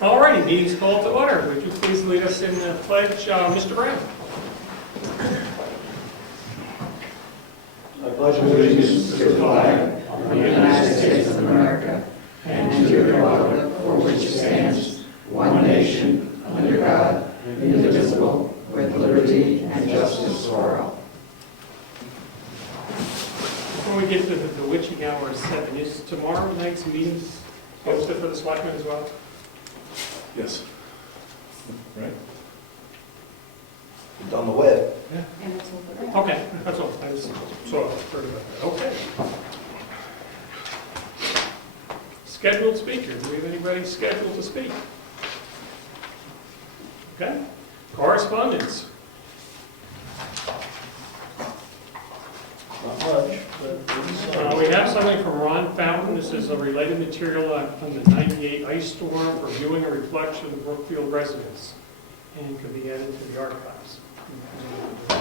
All righty, meeting's called to order. Would you please lead us in the pledge, Mr. Brown? I pledge allegiance to the flag of the United States of America and to the republic for which it stands, one nation, under God, indivisible, with liberty and justice for all. Before we get to the witching hour of 7, is tomorrow night's meeting posted for the selectmen as well? Yes. Right? It's on the web. And it's over there. Okay, that's all. I just saw it, heard about that. Okay. Scheduled speaker. Do we have anybody scheduled to speak? Okay. Correspondence. Not much, but We have something from Ron Fountain. This is a related material on the 98 ice storm, reviewing a reflection of the Brookfield residents, and could be added to the archives. all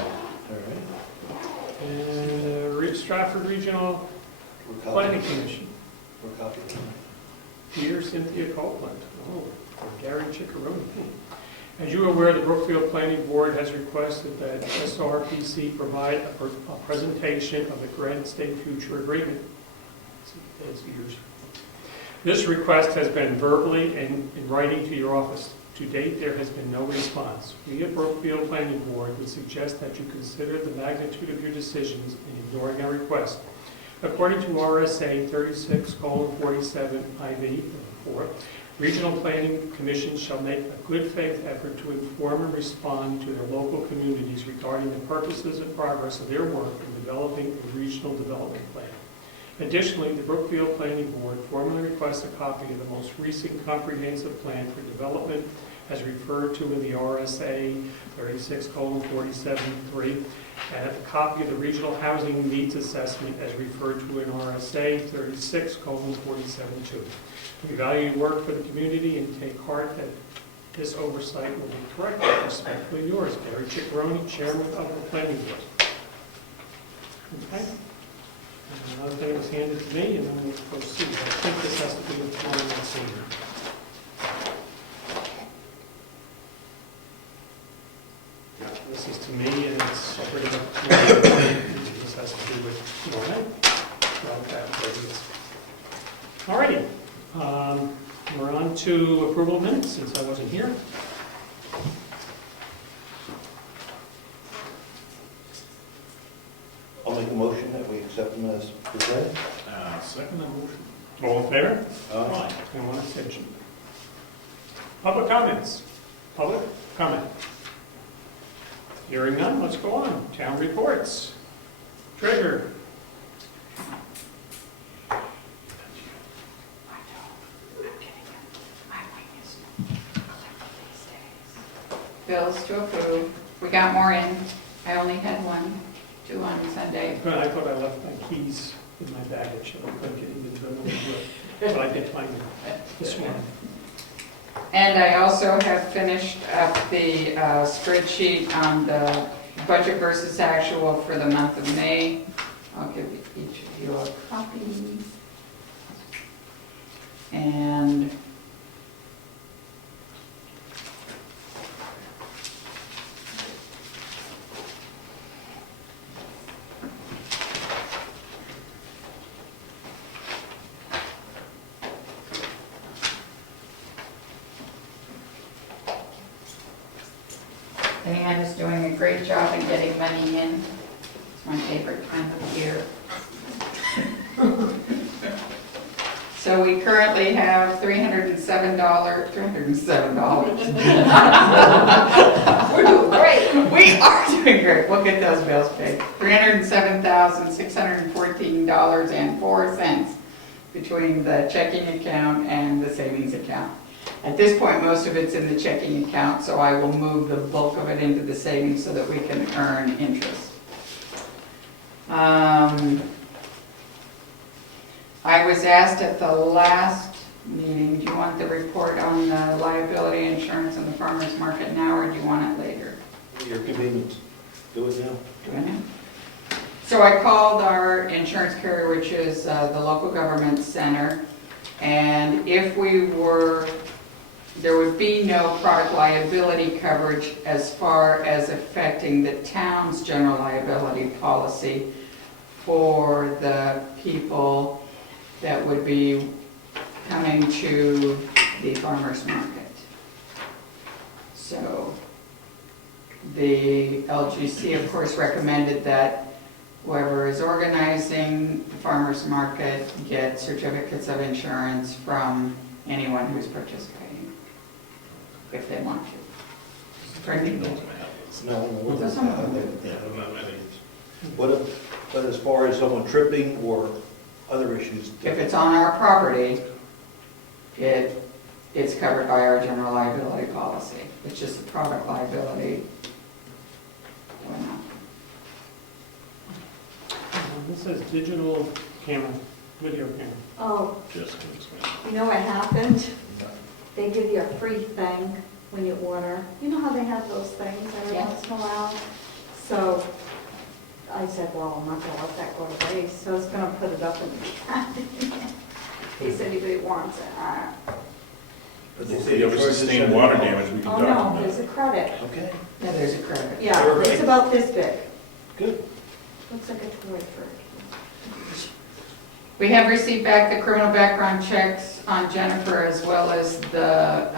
right. And Strafford Regional Planning Commission. We're copying. Dear Cynthia Copeland. Oh, or Gary Ciccarone. As you are aware, the Brookfield Planning Board has requested that SRPC provide a presentation of the Grant State Future Agreement. As usual. This request has been verbally and in writing to your office. To date, there has been no response. We at Brookfield Planning Board would suggest that you consider the magnitude of your decisions in ignoring our request. According to RSA 36:47 IV 4, Regional Planning Commissions shall make a good faith effort to inform and respond to their local communities regarding the purposes and progress of their work in developing a regional development plan. Additionally, the Brookfield Planning Board formally requests a copy of the most recent comprehensive plan for development as referred to in the RSA 36:47(3), and a copy of the Regional Housing Needs Assessment as referred to in RSA 36:47(2). We value your work for the community and take heart that this oversight will be corrected. Respectfully yours, Gary Ciccarone, Chairman of the Planning Board. Okay. And another thing was handed to me, and then we'll proceed. I think this has to be with tomorrow night's meeting. This is to me, and it's separated up to me. This has to do with tomorrow night. All righty. We're on to approval of minutes, since I wasn't here. I'll make a motion that we accept them as presented. Second motion. All in favor? Aye. And one abstention. Public comments. Public comment. Hearing none, let's go on. Town reports. Treasurer. Bills to approve. We got more in. I only had 2 on Sunday. I thought I left my keys in my baggage, and I couldn't get into them, but I did find them this morning. And I also have finished up the spreadsheet on the budget versus actual for the month of May. I'll give each of you a copy. And Diane is doing a great job in getting money in. It's my favorite time of year. So we currently have $307. We're doing great. We are doing great. We'll get those bills paid. $307,614.04 between the checking account and the savings account. At this point, most of it's in the checking account, so I will move the bulk of it into the savings so that we can earn interest. I was asked at the last meeting, do you want the report on the liability insurance and the farmer's market now, or do you want it later? Your convenience. Do it now. Do I know? So I called our insurance carrier, which is the local government center, and if we were there would be no product liability coverage as far as affecting the town's general liability policy for the people that would be coming to the farmer's market. So the LGC, of course, recommended that whoever is organizing the farmer's market get certificates of insurance from anyone who's participating, if they want to. Correct? No, Doesn't matter. but as far as someone tripping or other issues. If it's on our property, it's covered by our general liability policy. It's just a product liability. We're not. This says digital camera, video camera. Oh, Jessica was gonna- you know what happened? They give you a free thing when you order. You know how they have those things every Yeah. once in a while? So I said, well, I'm not gonna let that go to waste, so I was gonna put it up in the cabinet in case anybody wants it. But they If say you ever sustain water damage, we can Oh, talk no, about there's it. a credit. Okay, Yeah, there's a credit. Yeah, You're right. it's about this big. good. Looks like a toy for a kid. We have received back the criminal background checks on Jennifer as well as the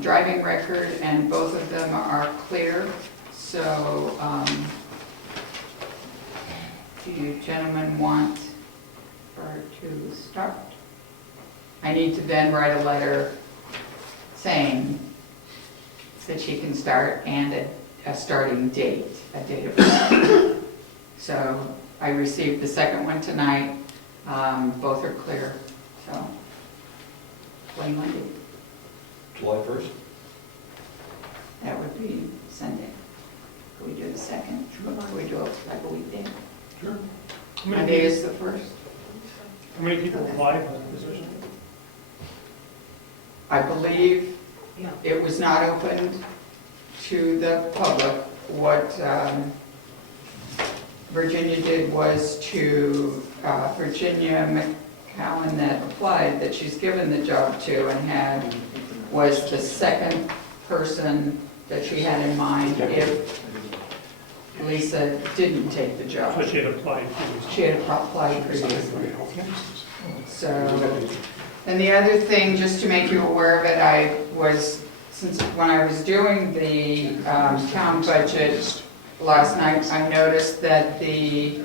driving record, and both of them are clear. So, do you gentlemen want her to start? I need to then write a letter saying that she can start and a starting date, a date of start. So I received the second one tonight. Both are clear, so. When Monday? July 1st? That would be Sunday. Can we do the second? Can we do it like a weekday? Sure. Monday is the first. How many people applied for the position? I believe it was not opened to the public. What Virginia did was to, Virginia Magowan that applied, that she's given the job to and was the second person that she had in mind if Lisa didn't take the job. So she had applied previously. She had applied previously. So, and the other thing, just to make you aware of it, since when I was doing the town budget last night, I noticed that the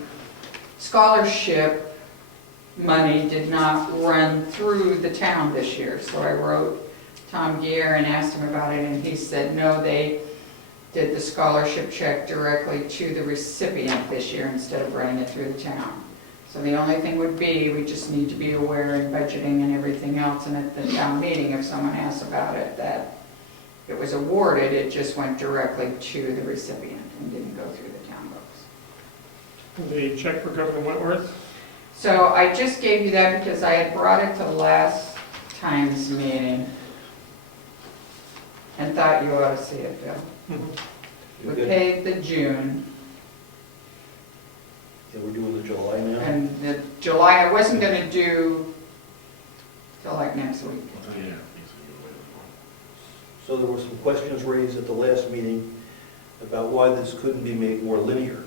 scholarship money did not run through the town this year. So I wrote Tom Gear and asked him about it, and he said, no, they did the scholarship check directly to the recipient this year instead of running it through the town. So the only thing would be, we just need to be aware in budgeting and everything else, and at the town meeting, if someone asks about it, that it was awarded, it just went directly to the recipient and didn't go through the town books. The check for Governor Wentworth, So I just gave you that because I had brought it to last time's meeting and thought you ought to see it, Bill. We paid the June, Yeah, we're doing the July now. and the July, I wasn't gonna do till like next week. Yeah. So there were some questions raised at the last meeting about why this couldn't be made more linear.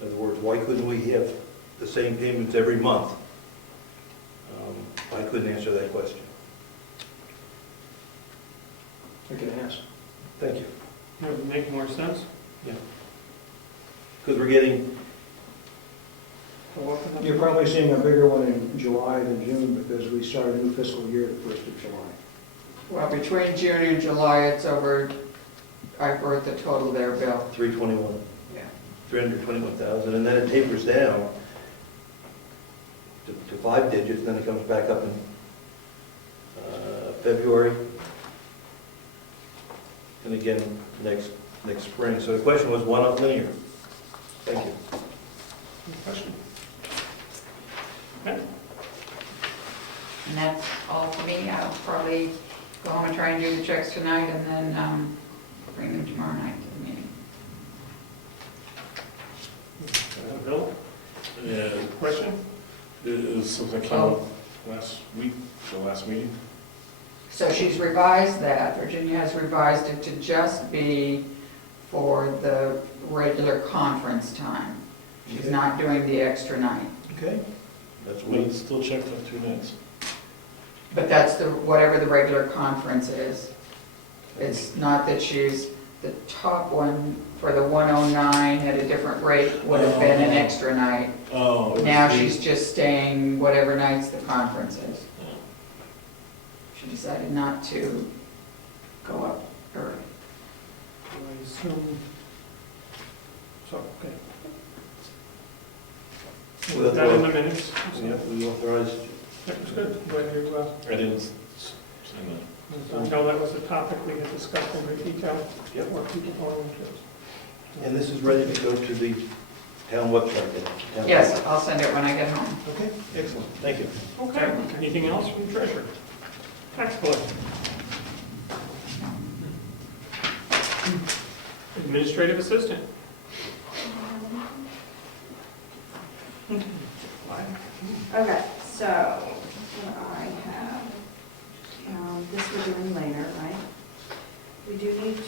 In other words, why couldn't we have the same payments every month? I couldn't answer that question. I can ask. Thank you. would it make more sense? Because we're getting, You're probably seeing a bigger one in July than June because we start a new fiscal year the 1st of July. Well, between June and July, it's over, I wrote the total there, Bill. 321, Yeah. 321,000, and then it tapers down to 5 digits, then it comes back up in February, and again next spring. So the question was, why not linear? Thank you. Good question. Okay. And that's all for me. I'll probably go home and try and do the checks tonight and then bring them tomorrow night to the meeting. Bill, Yeah, question? it was something that came up last week, the last meeting. So she's revised that, Virginia has revised it to just be for the regular conference time. She's Okay. not doing the extra night. Okay. That's But what it's still checked on 2 nights. But that's whatever the regular conference is. It's not that she's, the top one for the 109 at a different rate would have been an extra night. Oh. it Now was she's just staying whatever nights the conference is. the- She decided not to go up early. I assume, so, okay. Well, Is that in the minutes? Yeah, we authorized. That was good. Glad you, I didn't say that. I know that was a topic we had discussed in great detail. Yep. What people are interested. And this is ready to go to the town website then? Town Yes, website. I'll send it when I get home. Okay, excellent, thank you. Okay, anything else from the treasurer? Tax collector? Administrative assistant? Okay, so what I have, this we're doing later, right? We do need to,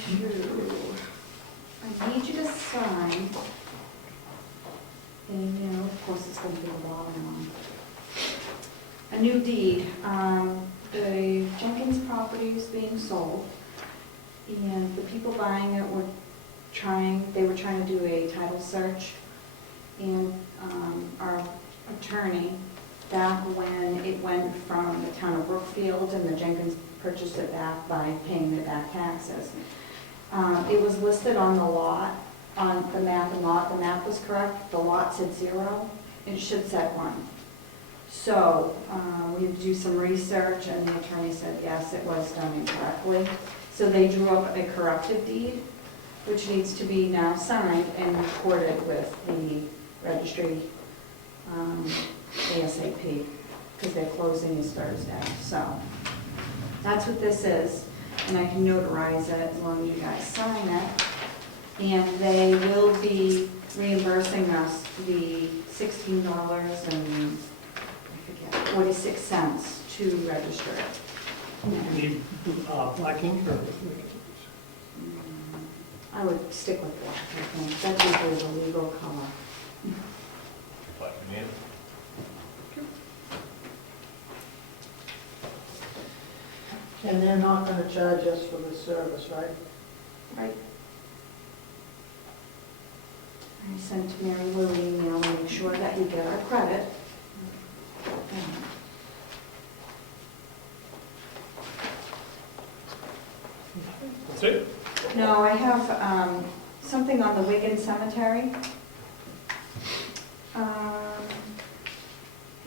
I need you to sign, and you know, of course, it's going to be a bottom one. A new deed. The Jenkins property is being sold, and the people buying it were trying to do a title search, and our attorney, back when it went from the town of Brookfield and the Jenkins purchased it back by paying the back taxes. It was listed on the lot, on the map and lot. The map was correct. The lot said 0. It should say 1. So we had to do some research, and the attorney said, yes, it was done incorrectly. So they drew up a corrected deed, which needs to be now signed and recorded with the registry ASAP, because their closing is Thursday. So that's what this is, and I can notarize it as long as you guys sign it. And they will be reimbursing us the $16 and I forget, 46 cents to register it. Need black ink or? I would stick with black, I think. That's usually the legal color. Black and tan. And they're not gonna charge us for this service, right? Right. I sent Marilou an email to make sure that you get our credit. That's it? No, I have something on the Wiggins cemetery.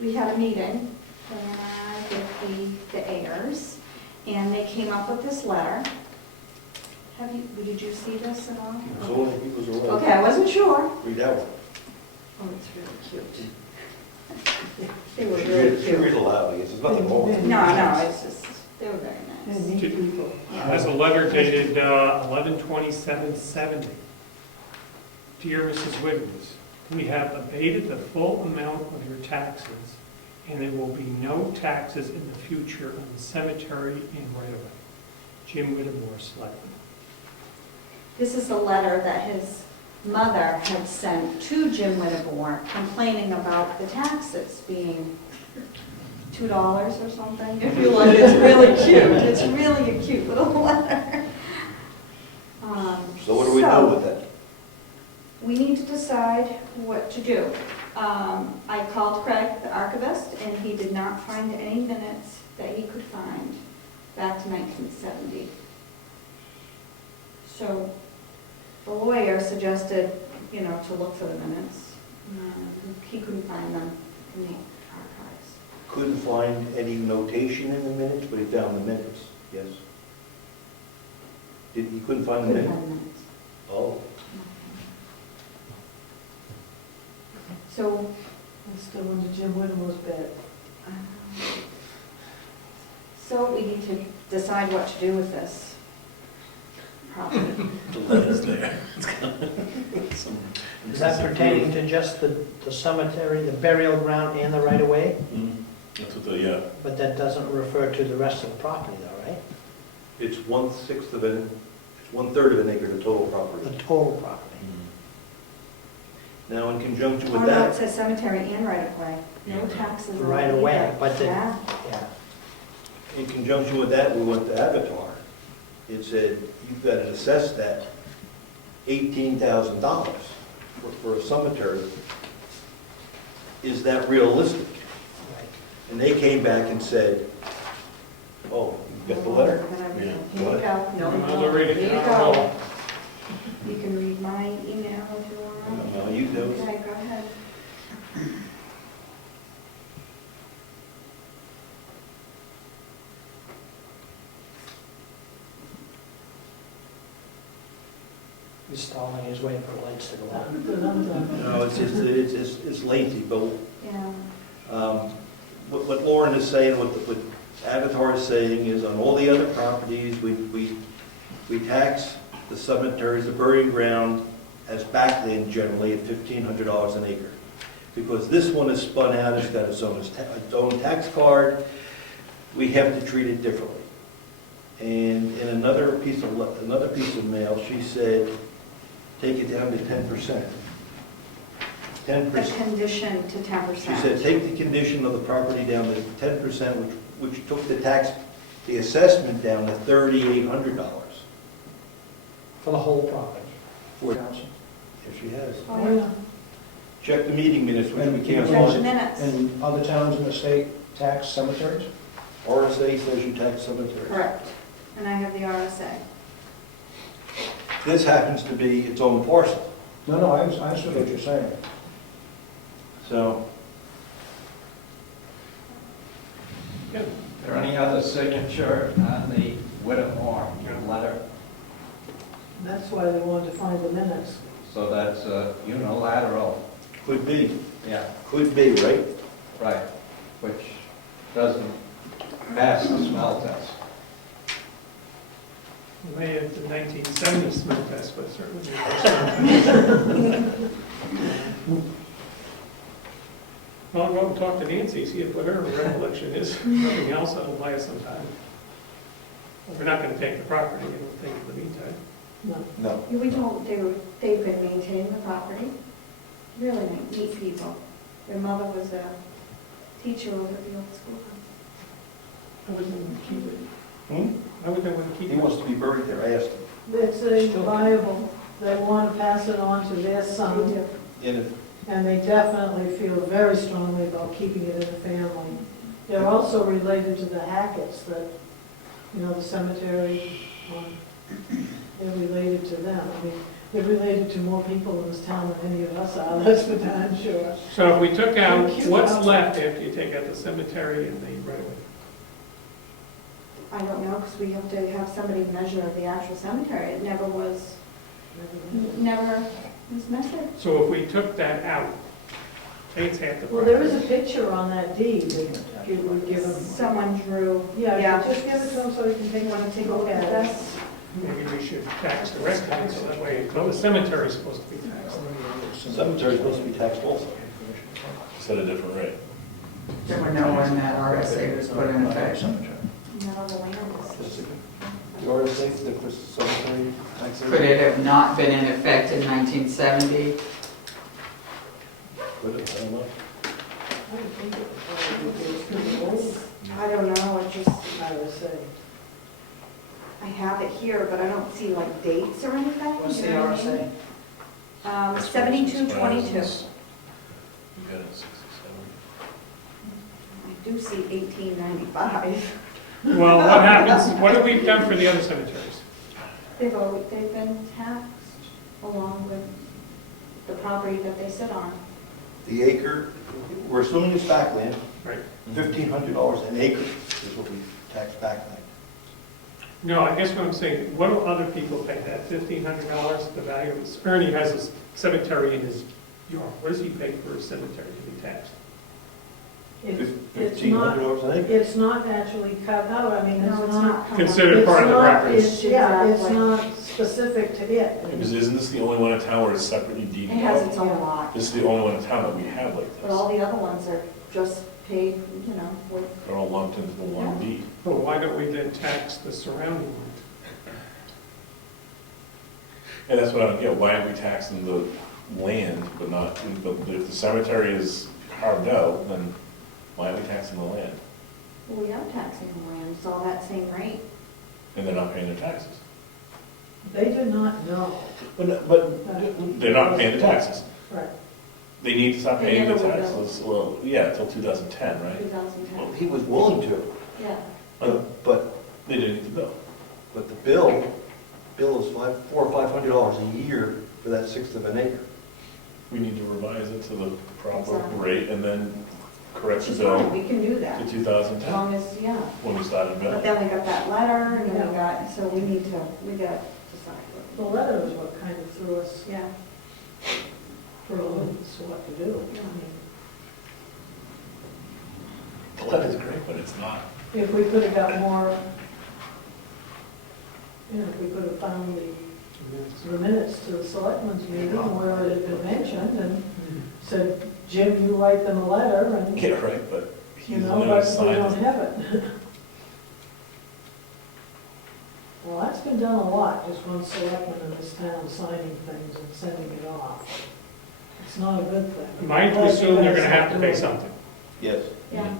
We had a meeting with the heirs, and they came up with this letter. Did you see this at all? It was all right. Okay, I wasn't sure. Read out. Oh, it's really cute. They were She really read cute. aloud, I guess, there's nothing wrong with it. No, it's just, they were very They're nice. neat people. Has a letter dated 11/27/70. Dear Mrs. Wiggins, we have abated the full amount of your taxes, and there will be no taxes in the future on the cemetery in right-of-way. Jim Wittenmores, Selectmen. This is a letter that his mother had sent to Jim Whittemore complaining about the taxes being $2 or something. If you look, it's really cute. It's really a cute little letter. So what do we do with that? We need to decide what to do. I called Craig, the archivist, and he did not find any minutes that he could find back to 1970. So the lawyer suggested, to look for the minutes. He couldn't find them in the archives. Couldn't find any notation in the minutes, but he found the minutes, yes. He couldn't find the Couldn't minutes? find the minutes. Oh, So, It's still under Jim Whittemore's bed. so we need to decide what to do with this property. The letter's there. Is that pertaining to just the cemetery, the burial ground, and the right-of-way? Mhm. That's what the, yeah. But that doesn't refer to the rest of the property though, right? It's 1/6 of an, it's 1/3 of an acre, the total The property. total property. Now, in conjunction Oh, with no, it that, says cemetery and right of way. No taxes. on Right away, either. but the- Yeah. Yeah. in conjunction with that, we went to Avatar. It said, you've got to assess that $18,000 for a cemetery. Is that realistic? Right. And they came back and said, oh, you got the letter? Here you What? go. I'll read it. Here you go. You can read my email if you want. No, you do. Okay, go ahead. He's stalling, he's waiting for the lights to go out. No, it's just, it's lengthy, but Yeah. what Lauren is saying, what Avatar is saying is on all the other properties, we tax the cemeteries, the burying ground as backland generally at $1,500 an acre. Because this one is spun out, it's got its own tax card, we have to treat it differently. And in another piece of mail, she said, take it down to 10%. A 10%. condition to 10%. She said, take the condition of the property down to 10%, which took the assessment down to $3,800. For the whole property. For, Council. if she has. Oh, yeah. Check the meeting minutes, which we can't Check the find. minutes. And other towns in the state tax cemeteries? RSA says you tax cemeteries. Correct. And I have the RSA. This happens to be its own parcel, No, I understood what you're saying. so. Yeah. Is there any other signature on the Wittenmore letter? That's why they wanted to find the minutes. So that's unilateral, Could be, yeah, right? right, which doesn't pass the smell test. It may have the 1970s smell test, but certainly the first one. Well, I'll go and talk to Nancy, see if what her recollection is. Nothing else, that'll buy us some time. We're not going to take the property, I don't think, in the meantime. No. No. We told they've been maintaining the property. Really neat people. Their mother was a teacher over at the old schoolhouse. I wouldn't want to keep it. I wouldn't want to keep He it. wants to be buried there, I asked him. It's a viable, they want to pass it on to their son, And if and they definitely feel very strongly about keeping it in the family. They're also related to the Hacketts, that, the cemetery, they're related to them. I mean, they're related to more people in this town than any of us are, that's for darn sure. So if we took out, Thank you. what's left after you take out the cemetery and the right of way? I don't know, because we have to have somebody measure the actual cemetery. It never was measured. So if we took that out, say it's half the Well, property. there is a picture on that deed that you would give them. Someone drew. Yeah, just give it to them so they can take You one want and to take a look at it. this? Maybe we should tax the rest of it, so that way, well, the cemetery's supposed to be taxed. cemetery is supposed to be taxed also. It's at a different rate. There were no when that RSA was put in effect. No, the land is. The RSA, the cemetery tax. Could it have not been in effect in 1970? Could it, I don't know. I would think it was pretty old, I don't know, it just, I would say. I have it here, but I don't see like dates or anything. What's the you know what I mean? RSA? 7222. You got it, 67. I do see 1895. Well, what happens, what have we done for the other cemeteries? They've been taxed along with the property that they sit on. The acre, we're assuming it's backland, Right. $1,500 an acre is what we tax backland. No, I guess what I'm saying, what do other people pay that $1,500, the value of his, Ernie has a cemetery in his yard, what does he pay for a cemetery to be taxed? It's not, $1,500 an acre? it's not actually cut out, I mean, No, it's it's not. not. Considered part of the It's not- property. it's- Yeah, it's Exactly. not specific to it. Because isn't this the only one in town where it's separately It deeded has out? its own lot, This is the only one in town that we have like but all this. the other ones are just paid, you know, with, They're all lumped into one deed. But why don't we then tax the surrounding land? And that's what I don't get, why are we taxing the land, but not, but if the cemetery is carved out, then why are we taxing the land? well, we are taxing the land, it's all that same rate. And they're not paying their taxes. They do not know. But they're not paying the taxes. Right. They need to stop They paying the never will. taxes, well, yeah, until 2010, right? 2010, He was willing to, yeah. but They didn't need to bill. the bill is $400 or $500 a year for that sixth of an acre. We need to revise it to the proper Exactly. rate and then correct Which the is fine, bill we can do that, to as 2010, long as, yeah. when we started But billing. then we got that letter, and then we got, so we got to decide. The letter is what kind of threw us Yeah. for a loop as to what to do. I mean, The letter's great, but it's not. if we could have got more, you know, if we could have found the minutes to the selectmen's meeting where it had been mentioned and said, Jim, you write them a letter and, Yeah, right, but you he's the know, one who but we signed don't it. have it. Well, that's been done a lot, just one selectman in this town signing things and sending it off. It's not a good thing. Am I to assume they're gonna have to pay something? Yes. Yeah,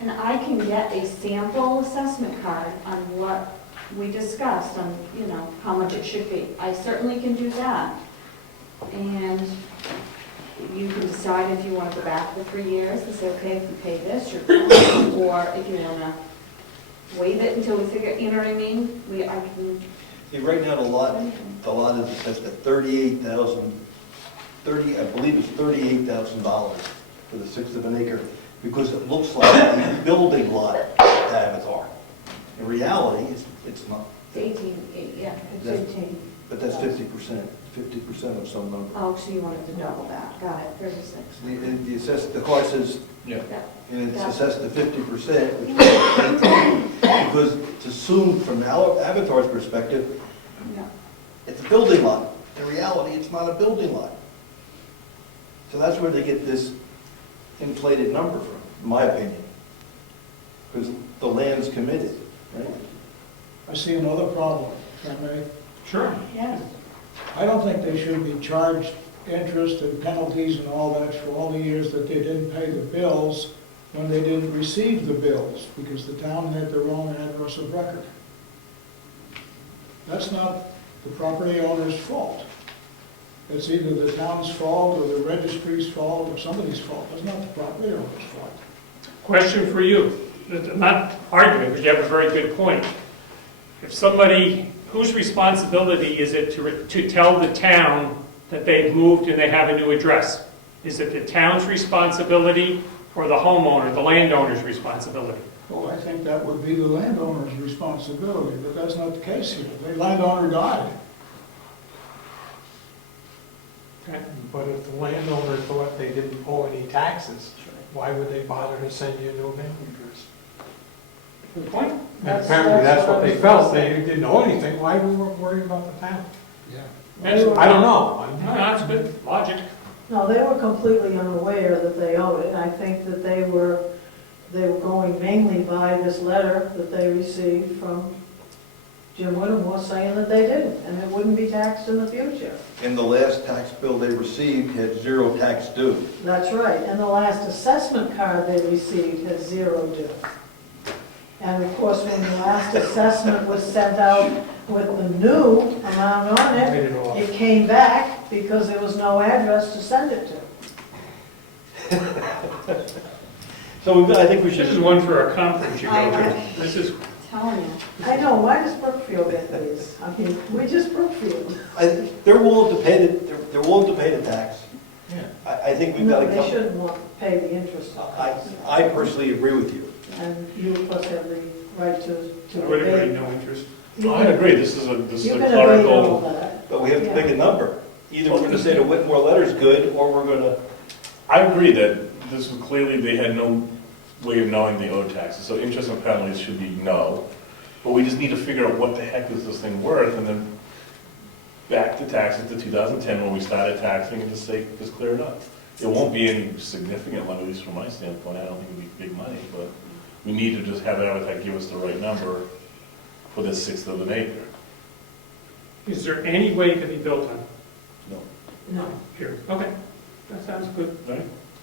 and I can get a sample assessment card on what we discussed, on, you know, how much it should be. I certainly can do that. And you can decide if you want to go back for 3 years and say, okay, if you pay this, you're fine, or if you want to waive it until we figure, you know what I mean? I can. See, right now, the lot is assessed at $38,000, I believe it's $38,000 for the sixth of an acre, because it looks like a building lot to Avatar. In reality, it's not, It's 18, yeah, it's That's- 18. but that's 50%, 50% of some number. Oh, so you wanted to double that, got it, 36. The cost says, Yeah. Yeah. and it's assessed to 50%, which is 18, because it's assumed from Avatar's perspective, Yeah. it's a building lot. In reality, it's not a building lot. So that's where they get this inflated number from, in my opinion. Because the land's committed, right? I see another problem, if I may. Sure. Yeah. I don't think they should be charged interest and penalties and all that for all the years that they didn't pay the bills when they didn't receive the bills, because the town had their own address of record. That's not the property owner's fault. It's either the town's fault or the registry's fault or somebody's fault. It's not the property owner's fault. Question for you. I'm not arguing, but you have a very good point. If somebody, whose responsibility is it to tell the town that they've moved and they have a new address? Is it the town's responsibility or the homeowner, the landowner's responsibility? Well, I think that would be the landowner's responsibility, but that's not the case here. The landowner died. But if the landowner thought they didn't owe any taxes, why would they bother to send you a new mailing address? Good point. And That's- apparently that's that's what what I they was felt, gonna they say. didn't owe anything, why we weren't worried about the town? That's- I don't know. No, that's good logic. No, they were completely unaware that they owed it. I think that they were going mainly by this letter that they received from Jim Wittenmores saying that they didn't, and it wouldn't be taxed in the future. And the last tax bill they received had zero tax due. That's right, and the last assessment card they received had zero due. And of course, when the last assessment was sent out with the new amount on Paid it, it off. it came back because there was no address to send it to. So I think we This is should, one for a conference you I go know. to. This is, Telling you. I know, why does Brookfield get these? I mean, we're just Brookfield. they're willing to pay they're willing to pay the tax. Yeah. I think we've got No, to they come. shouldn't want to pay the interest on it. I personally agree with you. And you plus have the right to I would agree, evade. no interest. You I can- agree, this is a You can evade clerical. all that. But we have to pick a number. Either we're going to say the Whitmore letter's good, or we're going to, I agree that this was clearly, they had no way of knowing they owed taxes, so interest and penalties should be no. But we just need to figure out what the heck is this thing worth, and then back to taxes to 2010 when we started taxing, and just say, just clear it up. It won't be any significant one, at least from my standpoint. I don't think it'll be big money, but we need to just have Avatar give us the right number for this 1/6 of an acre. Is there any way it could be built on No. No. here? Okay, that sounds good. Right?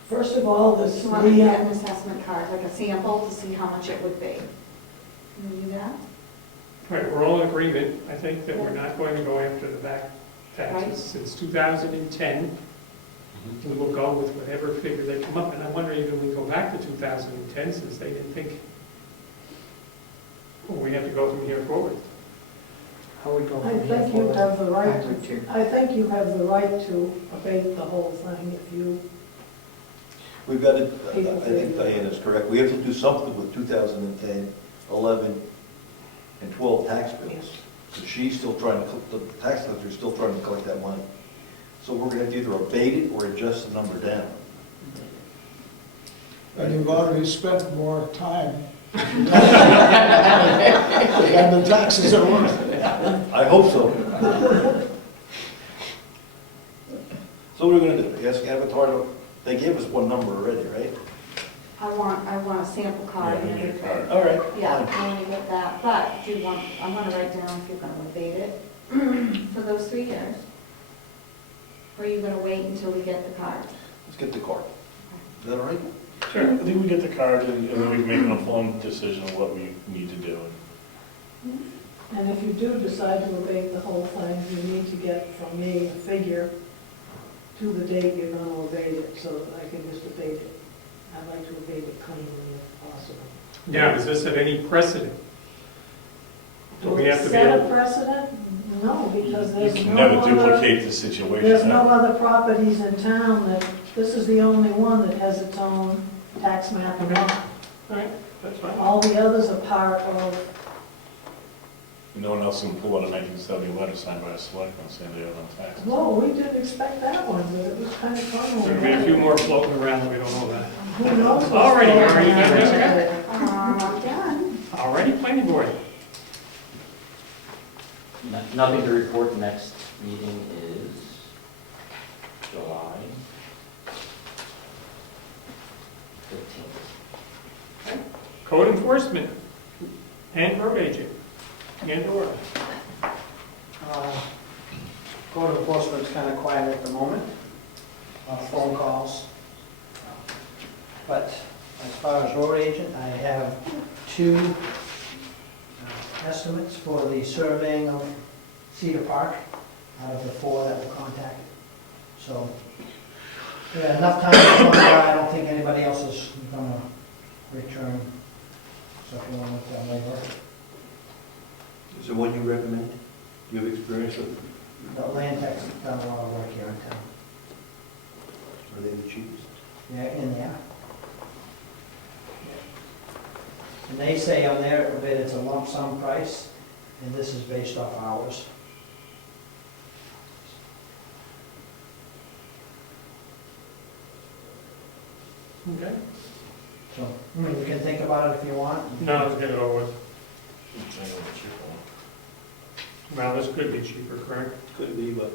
First of all, this, You want me to get an assessment card, like a sample, to see how much it would be? Can you do that? All right, we're all in agreement, I think, that we're not going to go after the back taxes. Right. Since 2010, we will go with whatever figure they come up, and I wonder even if we go back to 2010, since they didn't think, well, we have to go from here forward. How we go I from here think you forward? have the right I would too. I think you have the right to abate the whole thing if you, We've got to, I think Diane is correct, we have to do something with 2010, 11, and 12 tax bills. So she's still trying to, the tax collector's still trying to collect that money. So we're going to either abate it or adjust the number down. And you've already spent more time than the taxes are worth. I hope so. So what are we going to do? Ask Avatar to, they gave us one number already, right? I want a sample card and Yeah, we need a everything. card. All right. Yeah, fine. I want to get that, but do you want, I want to write down if you're going to abate it for those 3 years. Or are you going to wait until we get the card? Let's get the card. Is that all right? Sure. I think we get the card and then we can make an informed decision of what we need to do. and if you do decide to abate the whole thing, you need to get from me a figure to the date you're going to abate it, so that I can just abate it. I'd like to abate it cleanly if possible. Now, does this have any precedent? Do we have to be Set a able, precedent? No, because You there's can no never other, duplicate the situation. there's no other properties in town that, this is the only one that has its own tax map and all. all right, that's fine. All the others are part of, No one else can pull out a 1970 letter signed by a selectman saying they owe no taxes. well, we didn't expect that one, but it was kind of fun. There'll be a few more floating around, we don't know that. Who knows? what's All righty, going all right, you on. got Jessica? I'm done. All righty, planning board. Nothing to report. Next meeting is July 15th. Code enforcement and road agent. And/or. Code enforcement's kind of quiet at the moment, phone calls. But as far as road agent, I have 2 estimates for the surveying of Cedar Park out of the 4 that were contacted. So, we had enough time to come by. I don't think anybody else is gonna return. So if you want to look that over. Is there one you recommend? Do you have experience with, The land tech's done a lot of work here in town. are they the cheapest? Yeah, in there. And they say on there that it's a lump sum price, and this is based off hours. Okay. So, I mean, you can think about it if you want. No, let's get it over with. Well, this could be cheaper, correct? Could be, but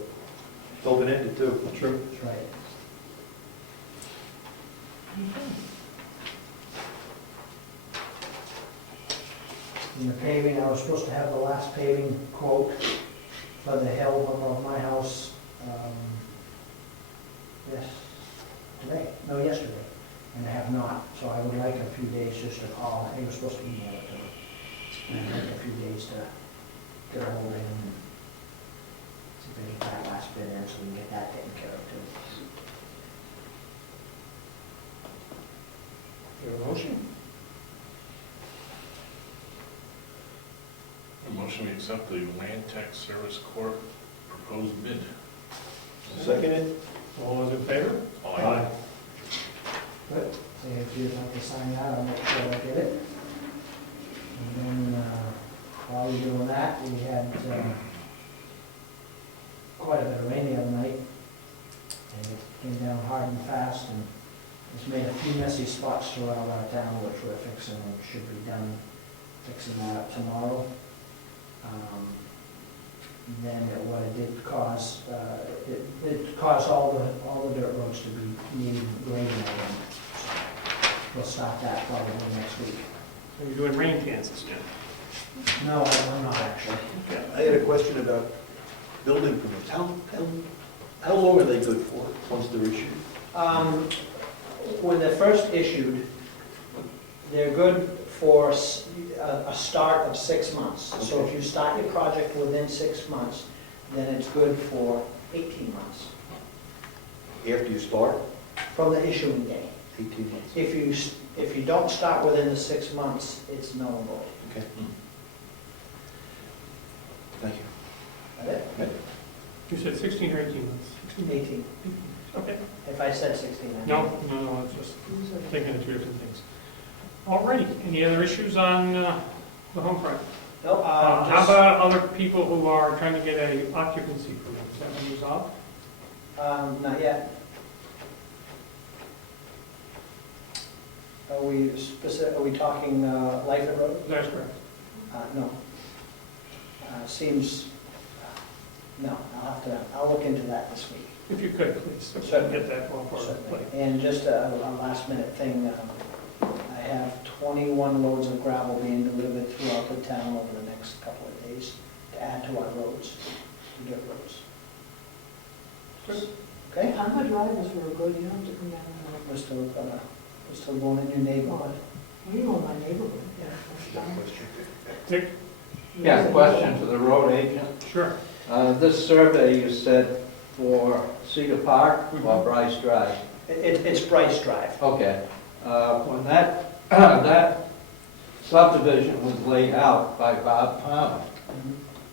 it's open-ended too. True. That's right. In the paving, I was supposed to have the last paving quote for the hill above my house, yesterday, and I have not, so I would like a few days just to call. He was supposed to email it to me. And I'd like a few days to get a hold of him and see if we can get that last bit in, so we can get that taken care of too. Your motion? A motion we accept the Land Tax Service Corp. proposed bid. Second it? All those in favor? Aye. Good. So if you'd like to sign that, I'll make sure I get it. And then, while you're doing that, we had quite a bit of rain the other night. And it came down hard and fast, and it's made a few messy spots throughout our town, which we're fixing, and should be done fixing that up tomorrow. than what it did cause. It caused all the dirt roads to be needing grading again. So we'll start that probably next week. So you're doing rain cans this year? No, I'm not actually. I had a question about building permits. How long are they good for, once they're issued? When they're first issued, they're good for a start of 6 months. So if you start your project within 6 months, then it's good for 18 months After you start, from the issuing day. 18 months? If you don't start within the 6 months, it's null and void. Okay. Thank you. That it? You said 16 or 18 months? 18. Okay. If I said 16, I No, I was just thinking of two different things. All righty, any other issues on the home front? No, How just, about other people who are trying to get a occupancy permit? Is that been resolved? not yet. Are we talking Lyford Road? That's correct. No. Seems, no, I'll look into that this week. If you could, please, so we can Certainly. get that one part of the plate. And just a last minute thing, I have 21 loads of gravel being delivered throughout the town over the next couple of days to add to our roads, to dirt roads. Good. Okay? How much drivers were good, you don't have to come down and We're still going in your neighborhood. you know my neighborhood. Dick? Yeah, question for the road agent. Sure. This survey you said for Cedar Park or Brice Drive? It's Brice Drive. Okay. When that subdivision was laid out by Bob Palmer,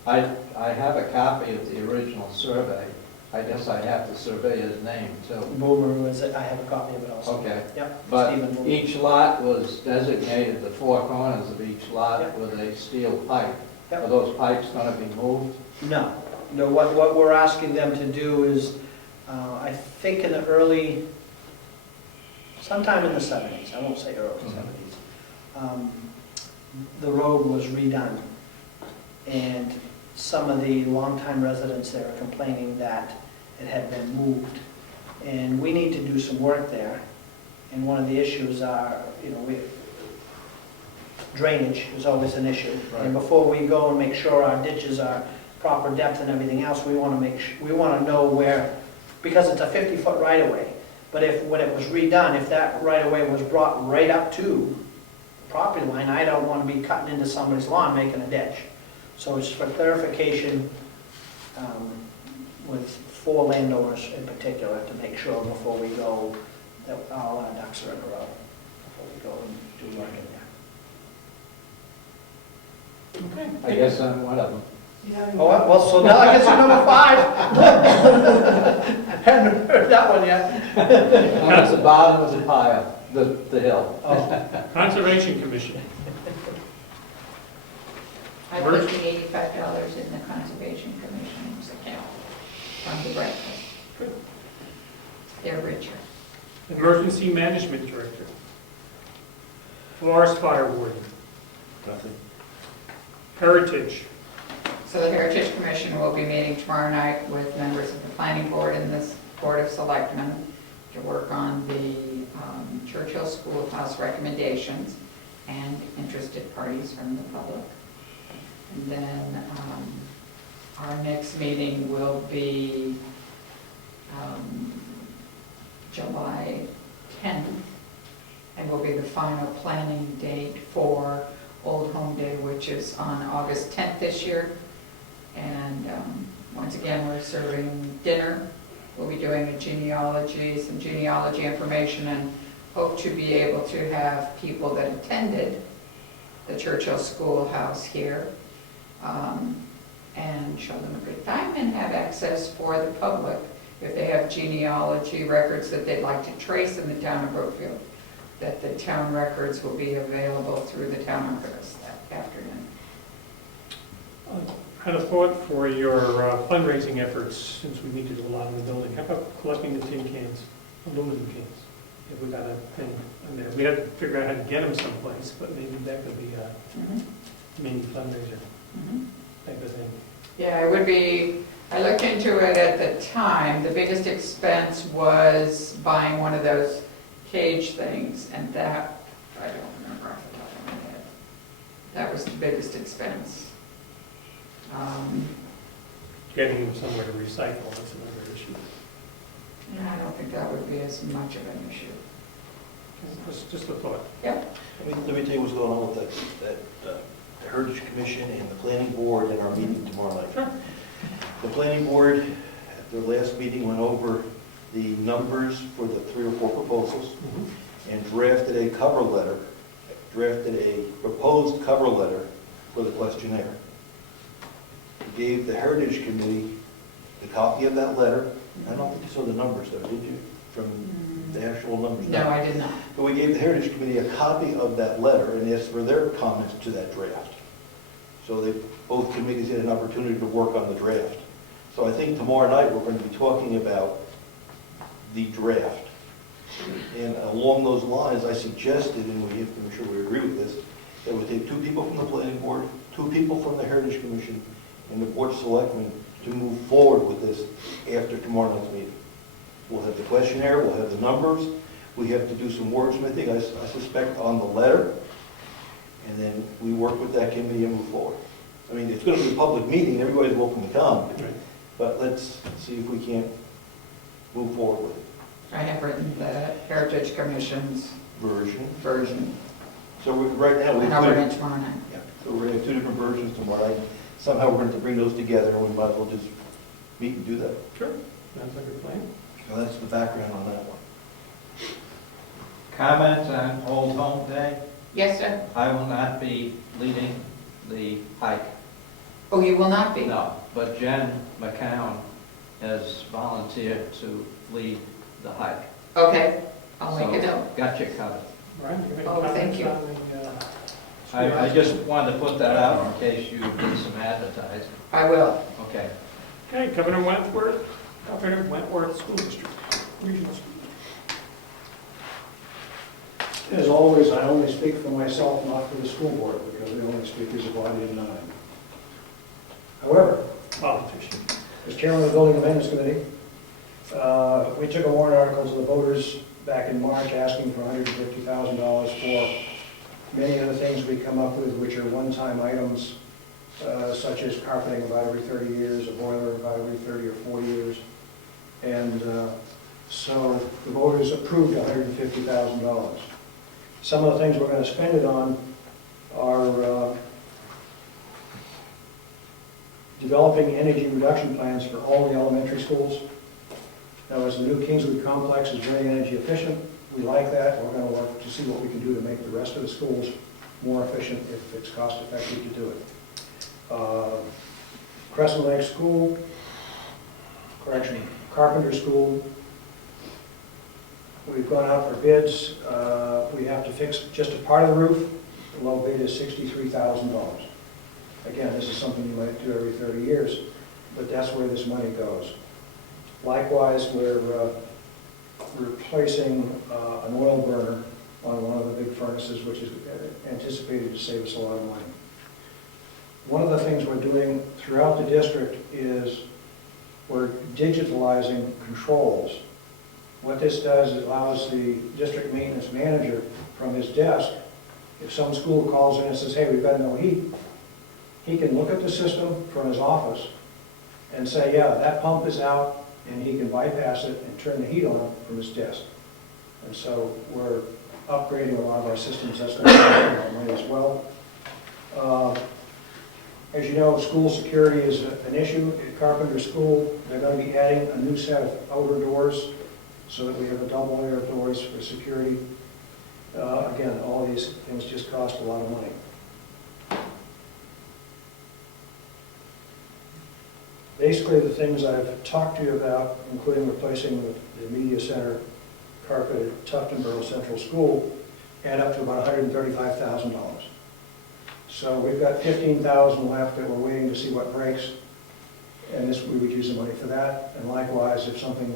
I have a copy of the original survey. I guess I have the surveyor's name too. Boomer was it, I have a copy of it also. Okay. Yep, But Stephen Boomer. each lot was designated, the four corners of each lot Yep. with a steel pipe. Yep. Are those pipes going to be moved? No, what we're asking them to do is, I think in the early, sometime in the 70s, I won't say early 70s, the road was redone. And some of the longtime residents there are complaining that it had been moved. And we need to do some work there. And one of the issues are, drainage is always an issue. Right. And before we go and make sure our ditches are proper depth and everything else, we want to know where, because it's a 50-foot right-of-way. But when it was redone, if that right-of-way was brought right up to the property line, I don't want to be cutting into somebody's lawn making a ditch. So it's for clarification with 4 landowners in particular to make sure before we go that all our ducks are in a row before we go and do work in there. Okay. I guess I'm one of them. Yeah, Oh, well, so now I guess you're number 5. Hadn't heard that one yet. I'm at the bottom of the pile, the hill. Oh, Conservation Commission. I put the $85 in the Conservation Commission's account from the breakfast. Good. They're richer. Emergency Management Director. Forest Fire Warden. Nothing. Heritage. So the Heritage Commission will be meeting tomorrow night with members of the Planning Board and this Board of Selectmen to work on the Churchill School House recommendations and interested parties from the public. And then our next meeting will be July 10th, and will be the final planning date for Old Home Day, which is on August 10th this year. And once again, we're serving dinner. We'll be doing some genealogy information, and hope to be able to have people that attended the Churchill School House here and show them a good time and have access for the public if they have genealogy records that they'd like to trace in the town of Brookfield, that the town records will be available through the town archivist that afternoon. I had a thought for your fundraising efforts, since we need to do a lot in the building. How about collecting the tin cans, aluminum cans? If we got a thing in there. We have to figure out how to get them someplace, but maybe that could be a mini fundraiser type of thing. Yeah, it would be, I looked into it at the time, the biggest expense was buying one of those cage things, and that, I don't remember off the top of my head. That was the biggest expense. Getting them somewhere to recycle, that's another issue. And I don't think that would be as much of an issue. Just a thought. Yep. Let me tell you what's going on with the Heritage Commission and the Planning Board in our meeting tomorrow night. Sure. The Planning Board, at their last meeting, went over the numbers for the 3 or 4 proposals and drafted a proposed cover letter for the questionnaire. We gave the Heritage Committee the copy of that letter. I don't think you saw the numbers though, did you? From the actual numbers? No, I did not. But we gave the Heritage Committee a copy of that letter and asked for their comments to that draft. So both committees had an opportunity to work on the draft. So I think tomorrow night we're going to be talking about the draft. And along those lines, I suggested, and we have to make sure we agree with this, that we take 2 people from the Planning Board, 2 people from the Heritage Commission, and the Board of Selectmen to move forward with this after tomorrow night's meeting. We'll have the questionnaire, we'll have the numbers, we have to do some wordsmithing, I suspect, on the letter, and then we work with that committee and move forward. I mean, it's going to be a public meeting, everybody's welcome to come, but let's see if we can't move forward with it. I have written the Heritage Commission's version. So right now, And I'll bring it tomorrow night. Yeah, so we're going to have 2 different versions tomorrow night. Somehow we're going to bring those together, and we might as well just meet and do that. Sure. Sounds like a plan. So that's the background on that one. Comments on Old Home Day? Yes, sir? I will not be leading the hike. Oh, you will not be? No, but Jen McCown has volunteered to lead the hike. Okay, I'll make a note. Got you covered. Brian, you have any Oh, thank comments you. on the, I just wanted to put that out in case you did some advertising. I will. Okay. Okay, Governor Wentworth School District, Regional School. As always, I only speak for myself, not for the school board, because we only speak as a body of 9. However, Politician. as chairman of the Building Amendments Committee, we took a warrant article to the voters back in March asking for $150,000 for many of the things we come up with, which are one-time items, such as carpeting about every 30 years, a boiler about every 30 or 40 years. And so the voters approved $150,000. Some of the things we're going to spend it on are developing energy reduction plans for all the elementary schools. Now, as the new Kingsley complex is very energy efficient, we like that. We're going to work to see what we can do to make the rest of the schools more efficient if it's cost effective to do it. Crescent Lake School, Carpenter School, we've gone out for bids. We have to fix just a part of the roof. The low bid is $63,000. Again, this is something you might do every 30 years, but that's where this money goes. Likewise, we're replacing an oil burner on one of the big furnaces, which is anticipated to save us a lot of money. One of the things we're doing throughout the district is we're digitalizing controls. What this does is allows the district maintenance manager from his desk, if some school calls in and says, hey, we've got no heat, he can look at the system from his office and say, yeah, that pump is out, and he can bypass it and turn the heat on from his desk. And so we're upgrading a lot of our systems. That's going to save a lot of money as well. As you know, school security is an issue. At Carpenter School, they're going to be adding a new set of outer doors so that we have a double layer of doors for security. Again, all these things just cost a lot of money. Basically, the things I've talked to you about, including replacing the media center carpet at Tuftonboro Central School, add up to about $135,000. So we've got $15,000 left that we're waiting to see what breaks, and we would use the money for that. And likewise, if something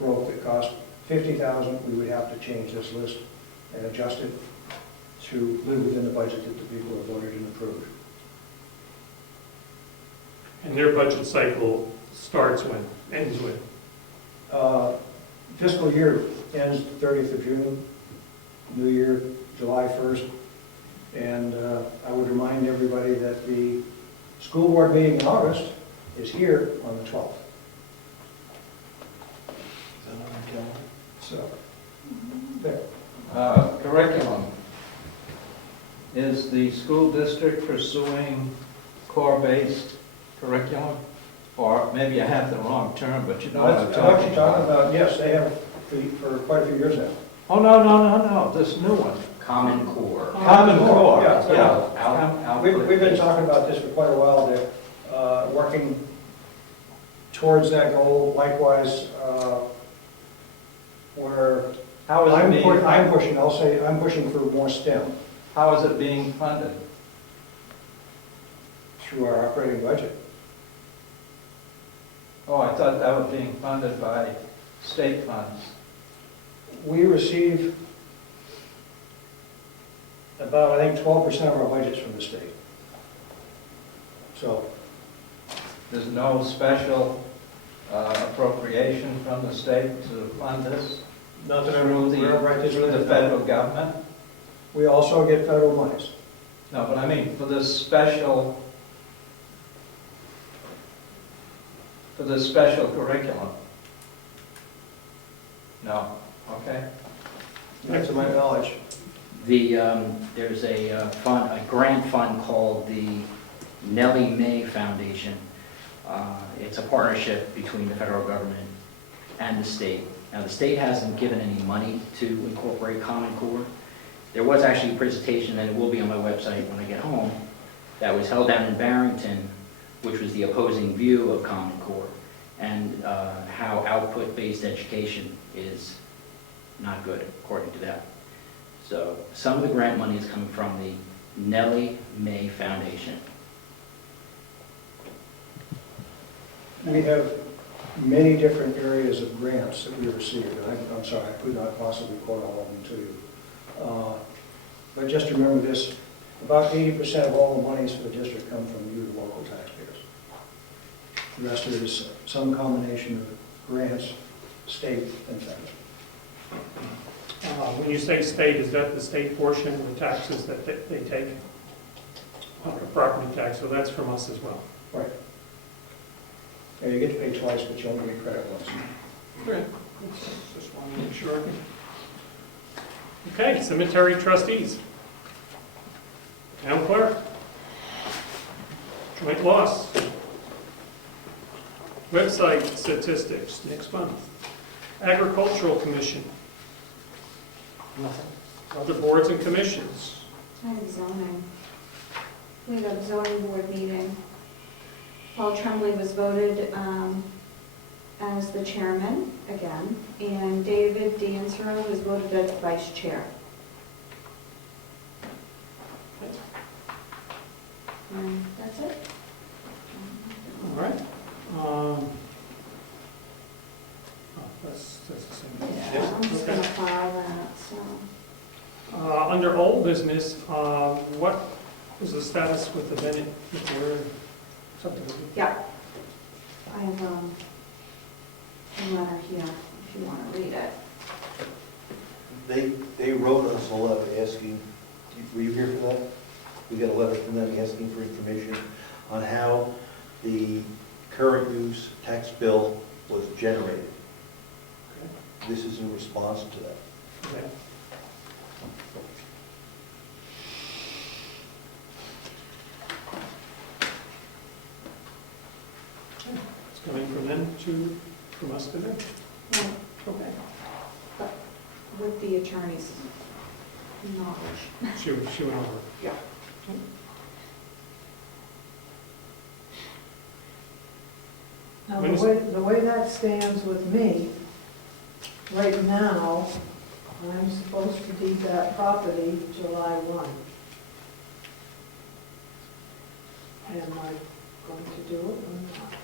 broke that cost $50,000, we would have to change this list and adjust it to live within the budget that the people have voted and approved. And their budget cycle starts when, ends when? Fiscal year ends 30th of June, New Year, July 1st. And I would remind everybody that the school board meeting in August is here on the 12th. So, there. Curriculum. Is the school district pursuing core-based curriculum? Or maybe I have the wrong term, but you know what I'm What talking you're talking about. about, yes, they have for quite a few years now. Oh, no, this new one. Common Core. Common Core, Yeah. yeah. We've been talking about this for quite a while. They're working towards that goal. Likewise, where How is it I'm being, pushing, I'll say, I'm pushing for more STEM how is it being funded? through our operating budget. Oh, I thought that was being funded by state funds. We receive about, I think, 12% of our budgets from the state. So, There's no special appropriation from the state to fund this not that I'm through aware of right this through the minute. federal government? We also get federal monies. No, but I mean, for this special curriculum? No, okay. Not to my knowledge. There's a fund, a grant fund called the Nellie Mae Foundation. It's a partnership between the federal government and the state. Now, the state hasn't given any money to incorporate Common Core. There was actually a presentation, and it will be on my website when I get home, that was held down in Barrington, which was the opposing view of Common Core, and how output-based education is not good, according to that. So some of the grant money is coming from the Nellie Mae Foundation. We have many different areas of grants that we receive, and I'm sorry, I could not possibly quote all of them to you. But just remember this, about 80% of all the monies for the district come from you, the local taxpayers. The rest of it is some combination of grants, state, and federal. When you say state, is that the state portion of the taxes that they take? Like a property tax, so that's from us as well. Right. Yeah, you get to pay twice, but you only get credit once. Great. Just want to make sure. Okay, cemetery trustees. Town clerk. Joint loss. Website statistics next month. Agricultural Commission. Nothing. Other boards and commissions. I have zoning. We had a zoning board meeting. Paul Trembly was voted as the chairman again, and David Dansero was voted as vice chair. And that's it. All right. That's the same. Yeah, I'm just gonna file that, so. Under old business, what was the status with the Bennett subdivision? Yeah. I have a letter here, if you want to read it. They wrote us a letter asking, were you here for that? We got a letter from them asking for information on how the current use tax bill was generated. This is in response to that. Okay. It's coming from them from us to them? Yeah, Okay. but with the attorney's knowledge. She went over. Yeah. Now, When is- the way that stands with me, right now, I'm supposed to deed that property July 1. Am I going to do it or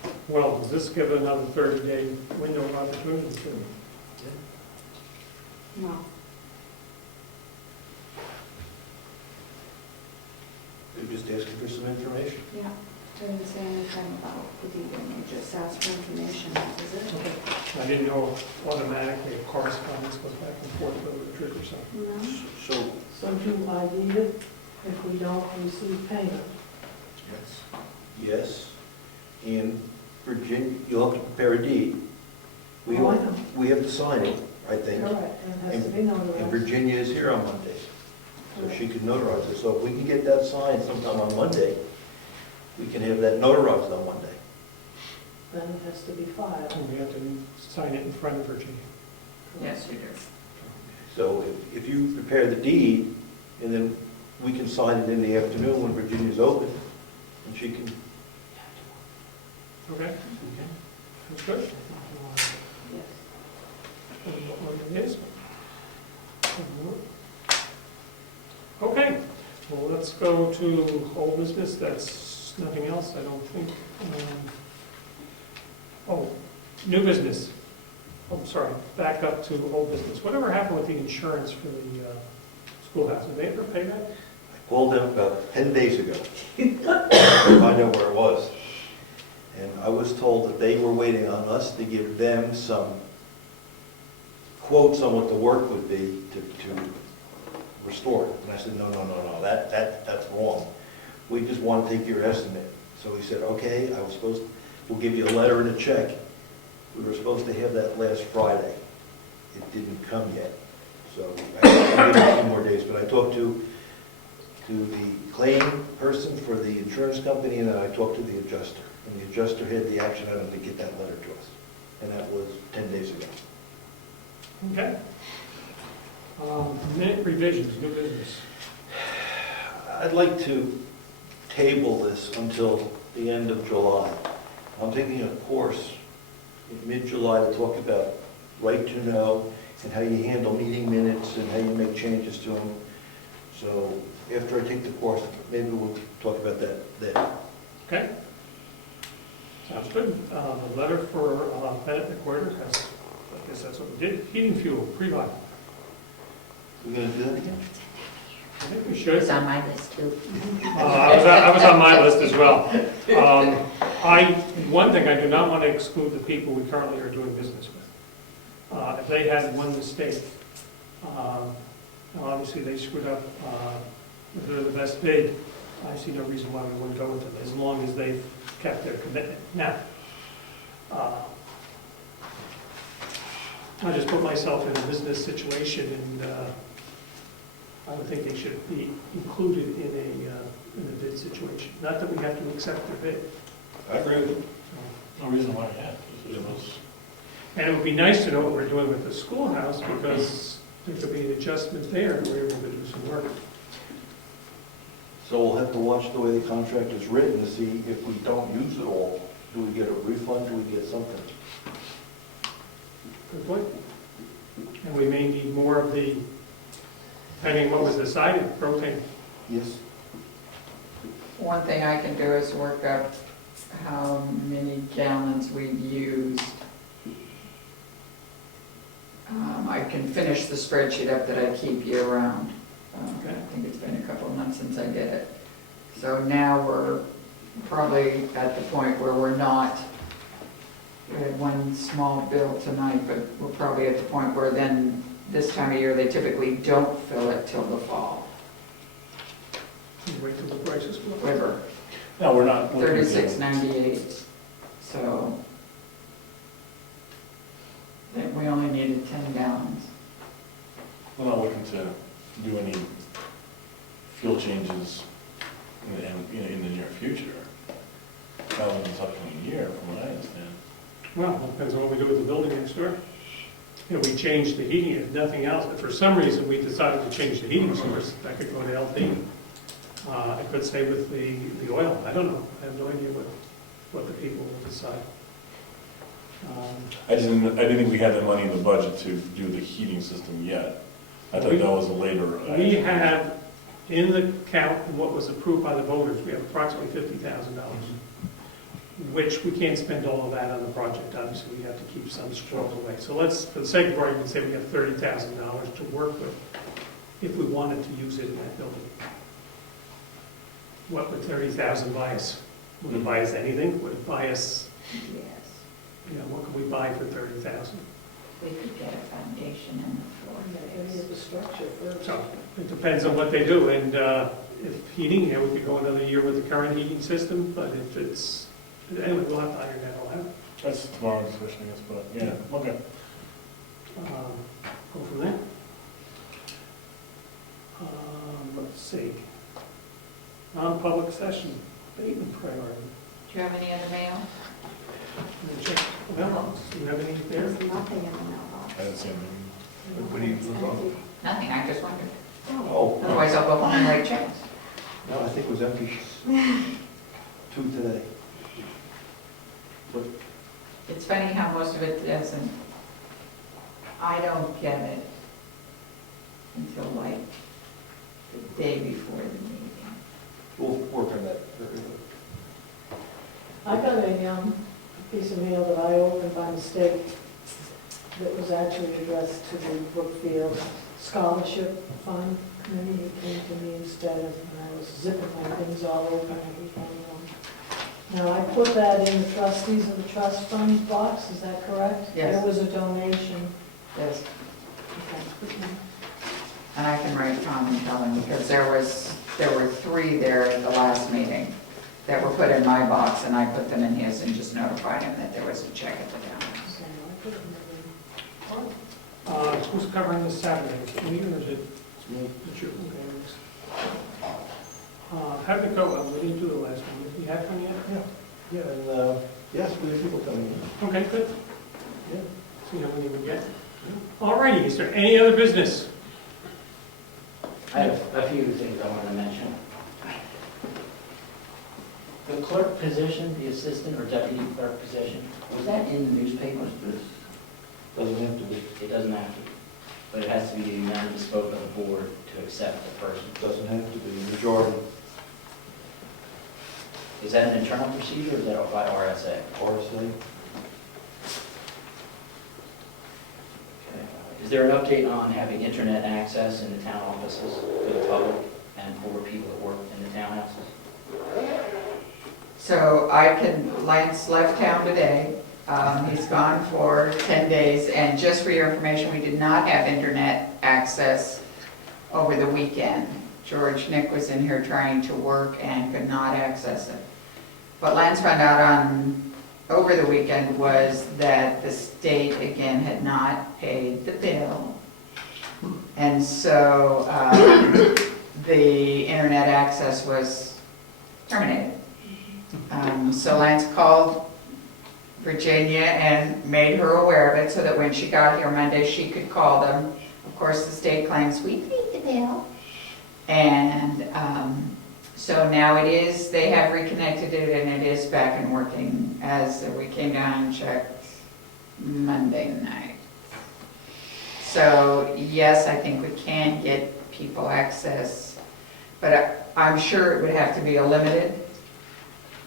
not? Well, does this give another 30-day window of opportunity to? No. They're just asking for some information. Yeah. Didn't say anything about the deed, and just asked for information, that was it. Okay. I didn't know if automatically correspondence goes back and forth over the trip or something. No? So, So do I need it if we don't receive payment? yes, in Virginia, you'll have to prepare a deed. We Oh, I all- know. We have to sign it, I think. Correct, and it has to be And notarized. Virginia is here on Monday, so she can notarize it. So if we can get that signed sometime on Monday, we can have that notarized on Monday. Then it has to be filed. And we have to sign it in front of Virginia. Yes, you do. So if you prepare the deed, and then we can sign it in the afternoon when Virginia's open, and she can, Okay? That's good. Yes. What it is. Okay, well, let's go to whole business, that's nothing else, I don't think. Oh, new business. Oh, sorry, back up to old business. Whatever happened with the insurance for the schoolhouse? Did they ever pay that? I called them about 10 days ago to find out where it was. And I was told that they were waiting on us to give them some quotes on what the work would be to restore it. And I said, no, that's wrong. We just want to take your estimate. So he said, okay, we'll give you a letter and a check. We were supposed to have that last Friday. It didn't come yet. So I'll give it a few more days. But I talked to the claim person for the insurance company, and then I talked to the adjuster. And the adjuster had the action item to get that letter to us. And that was 10 days ago. Okay. Minute revisions, new business. I'd like to table this until the end of July. I'm taking a course in mid-July to talk about right to know and how you handle meeting minutes and how you make changes to them. So after I take the course, maybe we'll talk about that then. Okay. Sounds good. The letter for Bennett McWhirter has, I guess that's what we did, heating fuel, pre-buy. We're going to do that again? I think we should. It's on my list too. I was on my list as well. One thing, I do not want to exclude the people we currently are doing business with. If they had one mistake, obviously they screwed up, if they're the best bid, I see no reason why we wouldn't go with them, as long as they've kept their commitment. Now, I just put myself in a business situation, and I would think they should be included in a bid situation. Not that we have to accept their bid. I agree with you. No reason why I had. It was, And it would be nice to know what we're doing with the schoolhouse, because there could be an adjustment there, and we're able to do some work. So we'll have to watch the way the contract is written to see if we don't use it all. Do we get a refund? Do we get something? Good point. And we may need more of the, depending what was decided, propane. Yes. One thing I can do is work up how many gallons we've used. I can finish the spreadsheet up that I keep year round. I think it's been a couple of months since I did it. So now we're probably at the point where we're not, we had one small bill tonight, but we're probably at the point where then this time of year, they typically don't fill it till the fall. Wait till the prices go up. River, no, we're not. looking to- $36.98. So then we only needed 10 gallons. We're not looking to do any fuel changes in the near future. Not in this upcoming year, from what I understand. Well, it depends on what we do with the building next door. You know, we changed the heating, if nothing else, but for some reason, we decided to change the heating source. That could go to LP. It could stay with the oil. I don't know. I have no idea what the people will decide. I didn't think we had the money in the budget to do the heating system yet. I thought that was a later. We have, in the count, what was approved by the voters, we have approximately $50,000, which we can't spend all of that on the project. Obviously, we have to keep some squirrels away. So let's, for the sake of argument, say we have $30,000 to work with if we wanted to use it in that building. What would 30,000 buy us? Would it buy us anything? Would it buy us, Yes, what could we buy for 30,000? we could get a foundation in the floor. Any of the structure first. So it depends on what they do, and if heating, we could go another year with the current heating system, but if it's, anyway, we'll have to iron that all out. That's tomorrow's discussion, I guess, but, yeah, okay. Go from there. Let's see. Non-public session, abatement priority. Do you have any other mail? Let me check. Well, do you have any there? There's nothing in the mailbox. I didn't see anything. What do you look on? Nothing, I just wondered. Oh, Otherwise, I'll go home and write checks. no, I think it was empty. 2 today. What, It's funny how most of it doesn't, I don't get it until like the day before the meeting. we'll work on that very well. I got a piece of mail that I opened by mistake that was actually addressed to the Brookfield Scholarship Fund Committee. It came to me instead of, when I was zipping my things all open, everything. Now, I put that in the trustees of the trust fund box, is that correct? Yes. There was a donation. Yes, Okay. and I can write Tom and tell him, because there were 3 there at the last meeting that were put in my box, and I put them in his and just notified him that there was a check at the townhouse. Okay, I put it in the- Who's covering this Saturday? Is it me or is it? It's you. Okay. How did it go? We didn't do the last one. Did you have one yet? Yeah, and, yes, we have people coming in. Okay, good. Yeah. See how many we get. All righty, is there any other business? I have a few things I want to mention. The clerk position, the assistant or deputy clerk position, was that in the newspapers? Doesn't have to be. It doesn't have to, but it has to be a unanimous vote of the board to accept the person. Doesn't have to be, majority, Is that an internal procedure or is that by RSA? RSA. Okay. Is there an update on having internet access in the town offices for the public and for people that work in the townhouses? So Lance left town today. He's gone for 10 days, and just for your information, we did not have internet access over the weekend. George Nick was in here trying to work and could not access it. What Lance found out over the weekend was that the state, again, had not paid the bill. And so the internet access was terminated. So Lance called Virginia and made her aware of it so that when she got here Monday, she could call them. Of course, the state claims we paid the bill. And so now they have reconnected it and it is back and working as we came down and checked Monday night. So yes, I think we can get people access, but I'm sure it would have to be a limited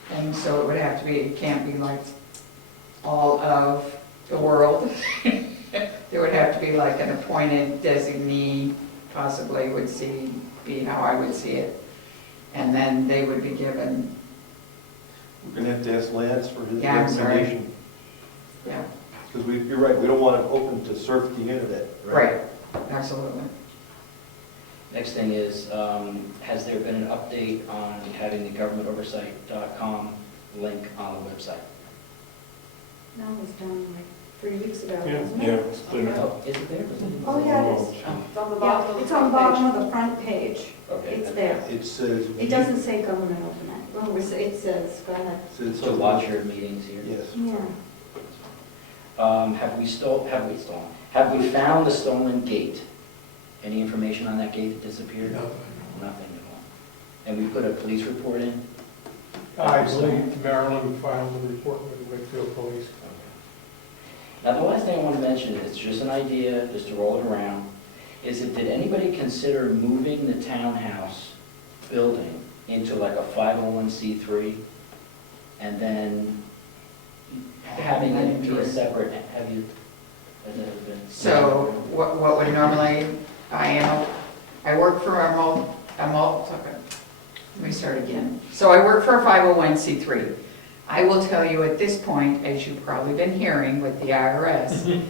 thing, so it would have to be, it can't be like all of the world. There would have to be like an appointed designee, possibly would be how I would see it. And then they would be given, We're gonna have to ask Lance for his Yeah, I'm sorry. recommendation. yeah, Because you're right, we don't want it open to surf the internet, right, absolutely. Next thing is, has there been an update on having the governmentoversight.com link on the website? That was done like 3 weeks ago, Yeah. wasn't Yeah, it? it's clear. Oh, is it there? Oh, yeah, it is. It's on the Yeah, it's on the bottom of the front page. Okay. It's there. It says. It doesn't say government overnight. Well, it says, go ahead. Says So watch your meetings here. Yes. Yeah. Have we found the stolen gate? Any information on that gate that disappeared? No. Nothing at all. And we put a police report in? I believe Marilyn filed a report with the Wakefield Police. Now, the last thing I want to mention is just an idea, just to roll it around, is that did anybody consider moving the townhouse building into like a 501c3 and then having it be a separate, has that ever been? So what would normally, I work for a let me start again. So I work for a 501c3. I will tell you at this point, as you've probably been hearing with the IRS,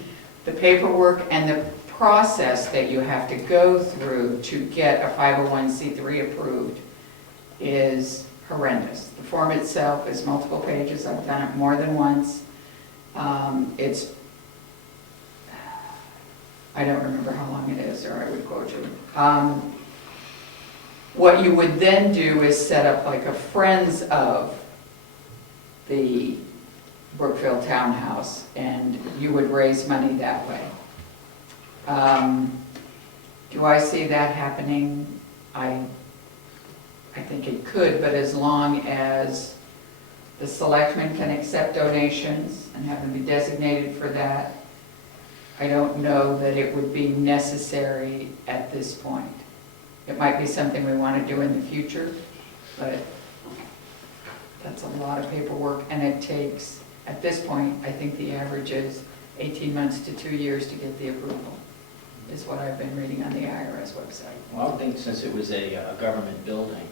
the paperwork and the process that you have to go through to get a 501c3 approved is horrendous. The form itself is multiple pages. I've done it more than once. It's, I don't remember how long it is, or I would quote you. What you would then do is set up like a friends of the Brookfield Townhouse, and you would raise money that way. Do I see that happening? I think it could, but as long as the selectmen can accept donations and have them be designated for that, I don't know that it would be necessary at this point. It might be something we want to do in the future, but that's a lot of paperwork, and it takes, at this point, I think the average is 18 months to 2 years to get the approval, is what I've been reading on the IRS website. Well, I would think since it was a government building,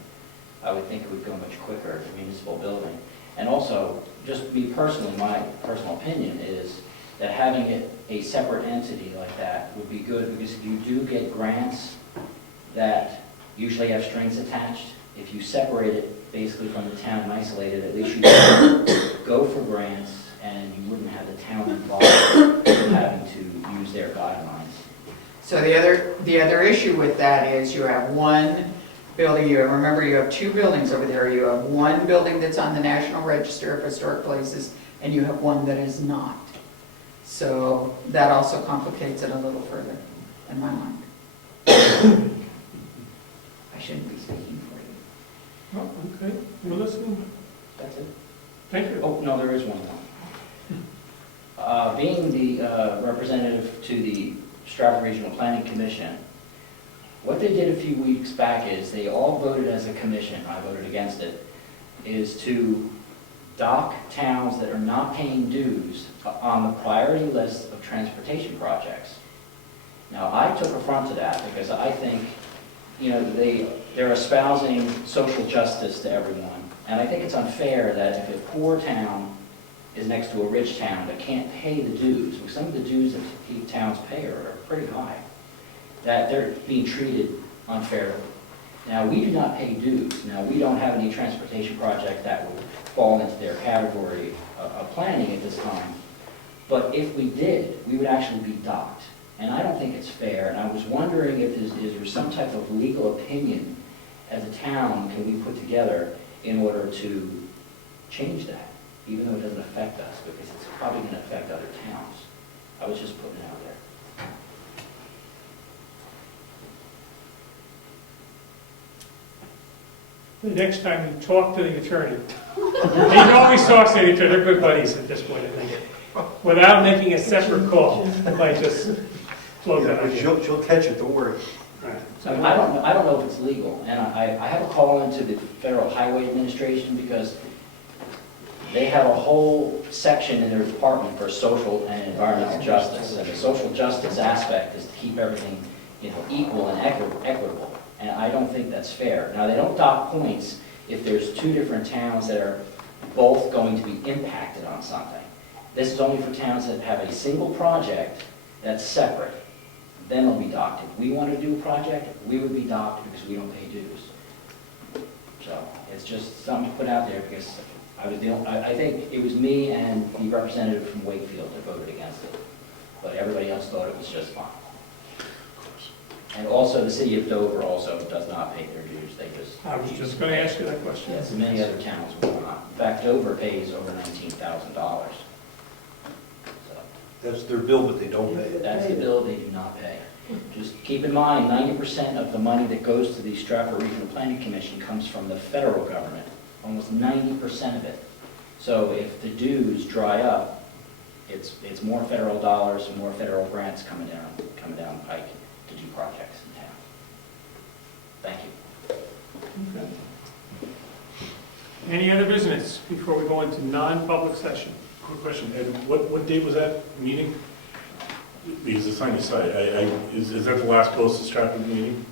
I would think it would go much quicker, a municipal building. And also, just me personally, my personal opinion is that having it a separate entity like that would be good, because if you do get grants that usually have strings attached, if you separate it basically from the town and isolate it, at least you can go for grants and you wouldn't have the town involved in having to use their guidelines. So the other issue with that is you have one building, remember you have two buildings over there. You have one building that's on the National Register of Historic Places, and you have one that is not. So that also complicates it a little further, in my mind. I shouldn't be speaking for you. Oh, okay, you're listening. That's it. Thank you. Oh, no, there is one more. Being the representative to the Strafford Regional Planning Commission, what they did a few weeks back is they all voted as a commission, I voted against it, is to dock towns that are not paying dues on the priority list of transportation projects. Now, I took affront to that because I think, you know, they're espousing social justice to everyone. And I think it's unfair that if a poor town is next to a rich town that can't pay the dues, because some of the dues that towns pay are pretty high, that they're being treated unfairly. Now, we do not pay dues. Now, we don't have any transportation project that would fall into their category of planning at this time. But if we did, we would actually be docked. And I don't think it's fair. And I was wondering if is there some type of legal opinion as a town can we put together in order to change that, even though it doesn't affect us, because it's probably going to affect other towns. I was just putting it out there. The next time you talk to the attorney, and he always talks to the attorney, they're good buddies at this point, I think, without making a separate call, I might just float that idea. She'll catch it, don't worry. So I don't know if it's legal, and I have a call into the Federal Highway Administration because they have a whole section in their department for social and environmental justice, and the social justice aspect is to keep everything, you know, equal and equitable, and I don't think that's fair. Now, they don't dock points if there's two different towns that are both going to be impacted on something. This is only for towns that have a single project that's separate. Then it'll be docked. If we want to do a project, we would be docked because we don't pay dues. So it's just something to put out there because I think it was me and the representative from Wakefield that voted against it. But everybody else thought it was just fine. And also the city of Dover also does not pay their dues. They just... I was just going to ask you that question. Yes, many other towns will not. In fact, Dover pays over $19,000. That's their bill, but they don't pay it. That's the bill they do not pay. Just keep in mind, 90% of the money that goes to the Strafford Regional Planning Commission comes from the federal government, almost 90% of it. So if the dues dry up, it's more federal dollars and more federal grants coming down the pike to do projects in town. Thank you. Okay. Any other business before we go into non-public session? Quick question, Ed, what date was that meeting? Because it's on your site, is that the last post of Stratford meeting?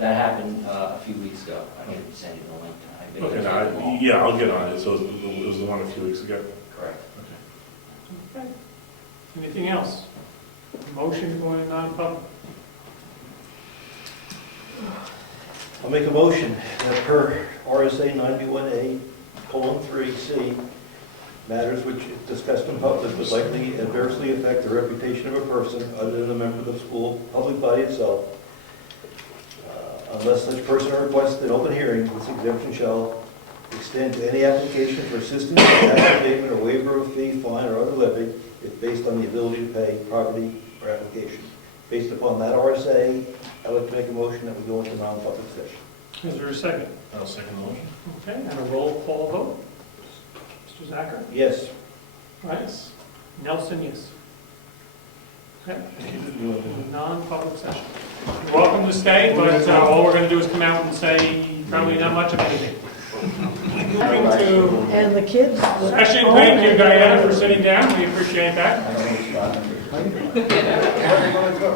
That happened a few weeks ago. I can send you the link. Okay, now, yeah, I'll get on it, so it was the one a few weeks ago? Correct. Okay. Okay. Anything else? Motion going non-public? I'll make a motion that per RSA 91A:3C, matters which if discussed in public would likely adversely affect the reputation of a person other than a member of the school public body itself, unless such person requests an open hearing, this exemption shall extend to any application for assistance, tax abatement, or waiver of fee, fine, or other levy if based on the ability to pay property or application. Based upon that RSA, I'd like to make a motion that we go into non-public session. Is there a second? I'll second the motion. Okay, and a roll call vote. Mr. Zacher? Yes. Rice? Nelson, yes. Okay, non-public session. You're welcome to stay, but all we're going to do is come out and say probably not much of anything. Moving to And the kids. session, thank you, Diana, for sitting down. We appreciate that.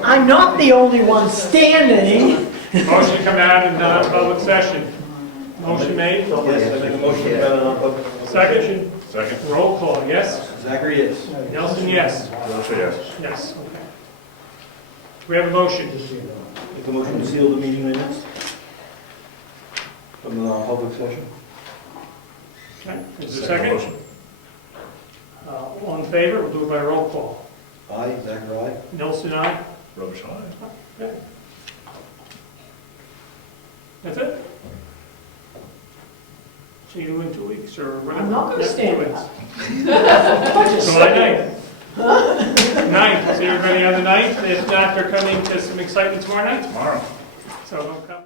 I'm not the only one standing. Motion to come out in non-public session. Motion made. Yes, I make a motion to go into non-public. Second. Second. Roll call, yes? Zachary, yes. Nelson, yes. Rocha, yes. Yes, okay. We have a motion. Make a motion to seal the meeting minutes from the non-public session. Okay, is there a Second second? motion. All in favor, we'll do it by roll call. Aye, Zachary, aye. Nelson, aye. Rocha, aye. Okay. That's it? See you in 2 weeks, or whatever. I'm not gonna Yep, stand 2 weeks. up. July 9th. 9th, see everybody on the 9th. If not, they're coming to some excitement tomorrow night. Tomorrow. So don't come.